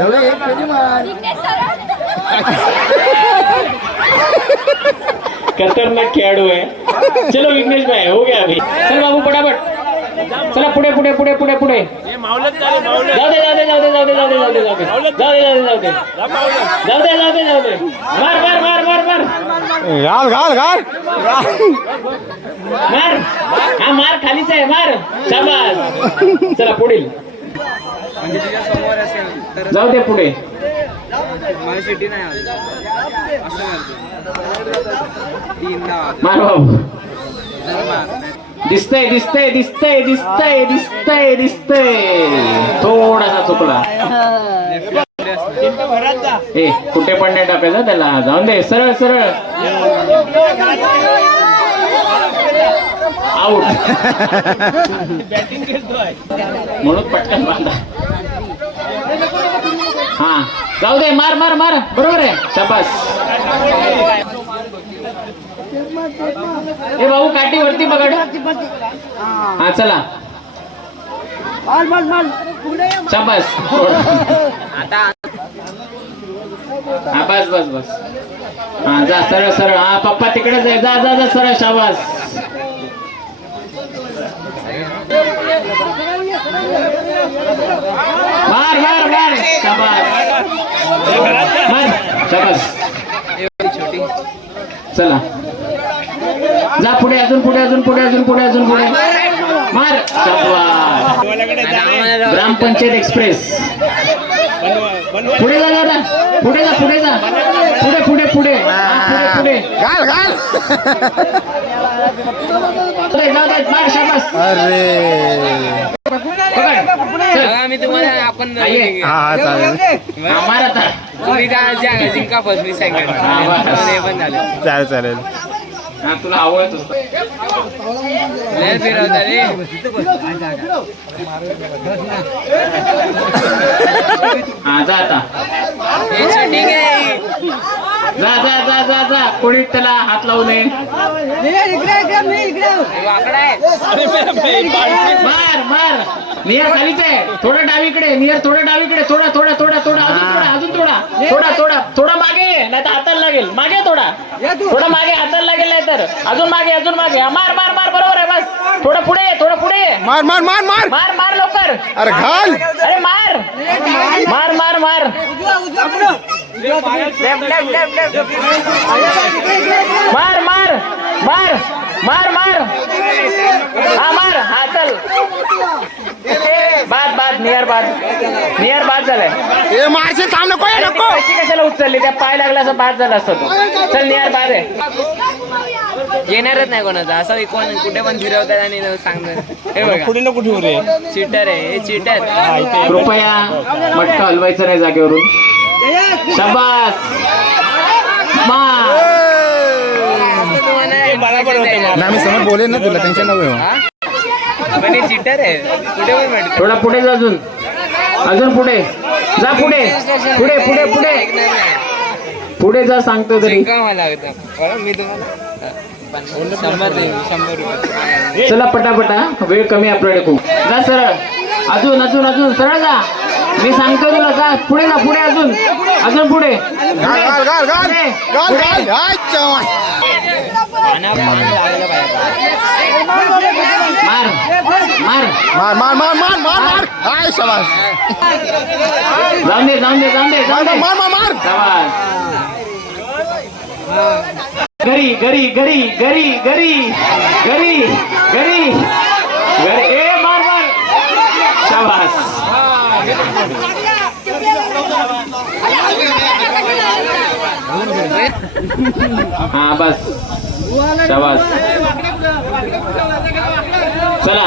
एवढे एक कधी खतरनाक खेळाडू आहे. चलो विघ्नेश भाई हो गया अभी. चल बाबू पटापट. चला पुढे पुढे पुढे पुढे पुढे. जाऊ दे जाऊ दे जाऊ दे जाऊ दे जाऊ दे जाऊ दे जाऊ दे जाऊ दे जाऊ दे जाऊ दे जाऊ दे जाऊ दे जाऊ दे मार मार मार मार मार घाल घाल घाल मार हा मार खालीच आहे मार शाबास चला पुढील म्हणजे तुझ्या समोर असेल तर जाऊ दे पुढे बाबू मार दिसतंय दिसतंय दिसतंय दिसतंय दिसतंय दिसतंय. थोडासा चुकला. ए कुठे पण नाही टाकायचा त्याला. जाऊन दे. सरळ सरळ. आउट म्हणून पटकन बांधा. हा. जाऊ दे मार मार मार. बरोबर आहे. शाबास. ए भाऊ काठी वरती पकड हा चला. शाबास. आता हा बस बस बस. हा जा सरळ सरळ. हा पप्पा तिकडेच आहे जा जा जा सरळ शाबास. मार मार मार. शाबास. मार शाबास. एवढी छोटी. चला. जा पुढे अजून पुढे अजून पुढे अजून पुढे अजून पुढे. मार. ग्रामपंचायत एक्सप्रेस. पुढे जा दादा पुढे जा पुढे जा. पुढे पुढे पुढे. पुढे घाल घाल. मार शाबास. अरे. पकड. चल. बघा मी तुम्हाला आपण मार जिंका फर्स्ट मी सेकंड पण झालं. चालेल चालेल. हा तुला आवडत होतं लय फिरवता रे हा जा आता. हे शूटिंग आहे. जा जा जा जा जा. कोणी त्याला हात लावू नये. वाकडा आहे मार मार. नियर खालीच आहे. थोडं डावीकडे नियर थोडं डावीकडे थोडा थोडा थोडा थोडा. अजून थोडा अजून थोडा. थोडा थोडा. थोडा मागे नाही तर हाताला लागेल. मागे थोडा. थोडा मागे हाताला लागेल नाही तर अजून मागे अजून मागे. मार मार मार. बरोबर आहे बस. थोडं पुढे ये, थोडं पुढे. मार मार मार मार. मार मार लवकर. अरे घाल. अरे मार. मार मार मार. मार मार मार मार मार हा मार. हा चल. बाद बाद नियर बाद. नियर बाद झालाय. ए मारशील थांब नको नको. कशी कशाला उचलली? त्या पाय लागला असं बाद झाला असतो तो. चल नियर बाद आहे. येणारच नाही कोणाचा. असं कोण कुठे पण फिरवतात आणि सांगतात. हे बघा. नको ठेवू रे. चिटर आहे. हे चिटर कृपया मटका हलवायचं नाही जागेवरून. शबास. मी समोर बोले ना तुला टेन्शन नको हे चिटर आहे. थोडा पुढे जा अजून. अजून पुढे. जा पुढे. पुढे पुढे पुढे. पुढे जा सांगतो तरी. चला पटापटा वेळ कमी आपल्याकडे खूप. जा सरळ. अजून अजून अजून. सरळ जा. मी सांगतो तुला जा पुढे जा पुढे अजून. अजून पुढे. मार मार. मार मार मार मार मार मार. हाय शबास. जाऊन दे जाऊन दे जाऊन दे मार जाऊन दे. मार मार मार. शाबास. घरी घरी घरी घरी घरी घरी घरी ए मार मार शाबास हा बस. शाबास. चला.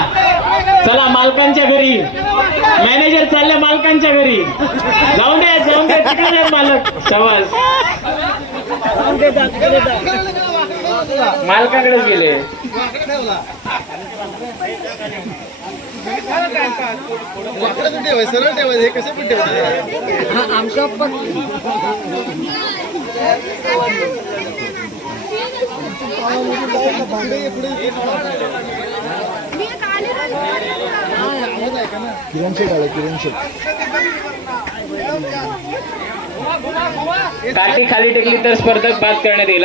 चला मालकांच्या घरी. मॅनेजर चालले मालकांच्या घरी. जाऊन दे जाऊन दे. तिकडे मालक. शाबास. मालकाकडेच गेले. वाकडं काठी खाली टेकली तर स्पर्धक बाद करण्यात येईल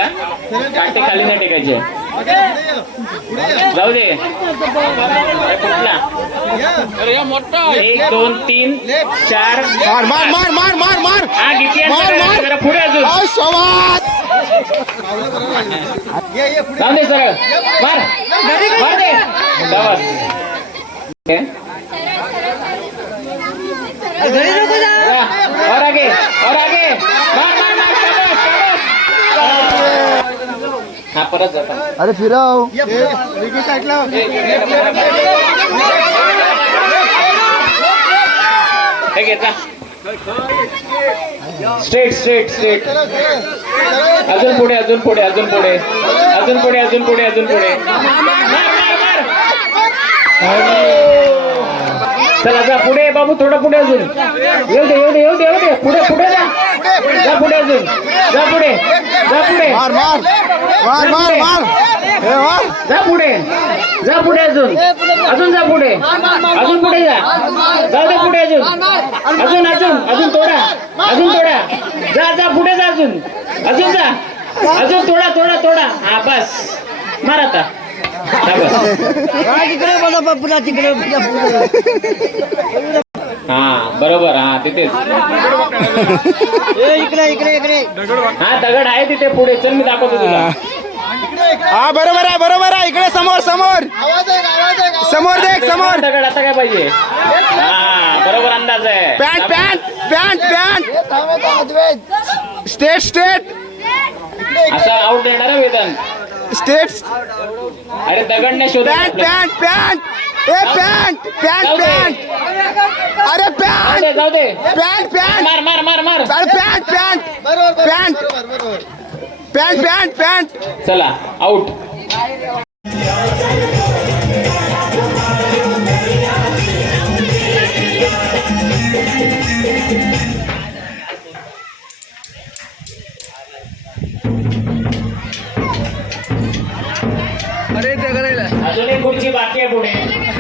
काठी खाली नाही टेकायची. जाऊ दे. अरे कुठला एक दोन तीन चार. मार मार मार मार मार मार. हा मार, पुढे अजून. जाऊ दे सरळ. मार. मार दे शाबास. ओके. जा. और आगे और आगे मार मार मार शाबास, शाबास. हा परत जाता. अरे फिरव. हे स्ट्रेट स्ट्रेट स्ट्रेट अजून पुढे अजून पुढे अजून पुढे. अजून पुढे अजून पुढे अजून पुढे. चला जा पुढे बाबू थोडं पुढे अजून. येऊ दे येऊ दे येऊ दे येऊ दे. पुढे पुढे जा. जा पुढे अजून. जा पुढे जा पुढे. मार मार. मार मार मार. हे मार जा पुढे. जा पुढे अजून. अजून जा पुढे. अजून पुढे जा. जाऊ दे पुढे अजून. अजून अजून अजून थोडा अजून थोडा जा जा पुढे जा अजून. अजून जा. अजून थोडा थोडा थोडा हा बस. मार आता. हा, बस. हा बरोबर हा तिथेच हा दगड आहे तिथे पुढे. चल मी दाखवतो तुला. हा बरोबर आहे बरोबर आहे. इकडे समोर समोर. समोर देख समोर. दगड आता काय पाहिजे? हा बरोबर अंदाज आहे. Pant pant pant pant. State state. असा आउट देणार आहे वेतन स्टेट. अरे दगडने शोध पॅन्ट पॅन्ट पॅन्ट. ए पॅन्ट पॅन्ट पॅन्ट. अरे पॅन्ट! दे जाऊ दे. Pant pant! मार मार मार मार. अरे pant pant! Pant! Pant pant pant! चला आउट अजून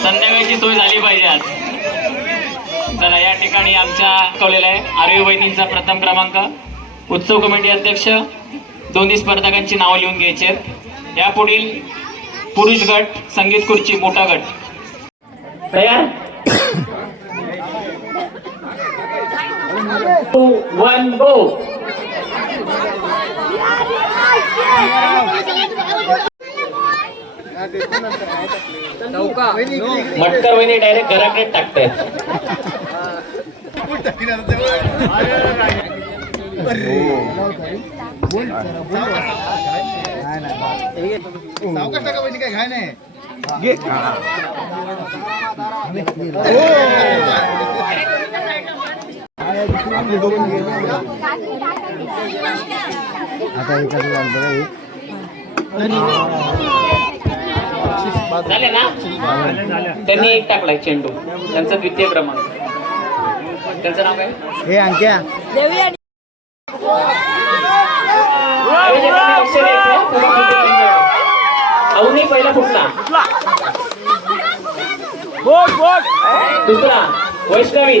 संध्याकाळची सोय झाली पाहिजे आज. चला या ठिकाणी आमच्या कवलेला आहे. आरवी वहिनींचा प्रथम क्रमांक. उत्सव कमिटी अध्यक्ष. दोन्ही स्पर्धकांची नावं लिहून घ्यायची आहेत. या पुढील पुरुष गट संगीत खुर्ची मोठा गट. तयार? टू वन गो मटकर वहिनी डायरेक्ट घराकडे टाकतायत ये आता एक झाले ना? त्यांनी एक टाकलाय चेंडू. त्यांचा द्वितीय क्रमांक. त्यांचं नाव काय? हे अंक्या. अवनी पहिला फुटला. दुसरा वैष्णवी.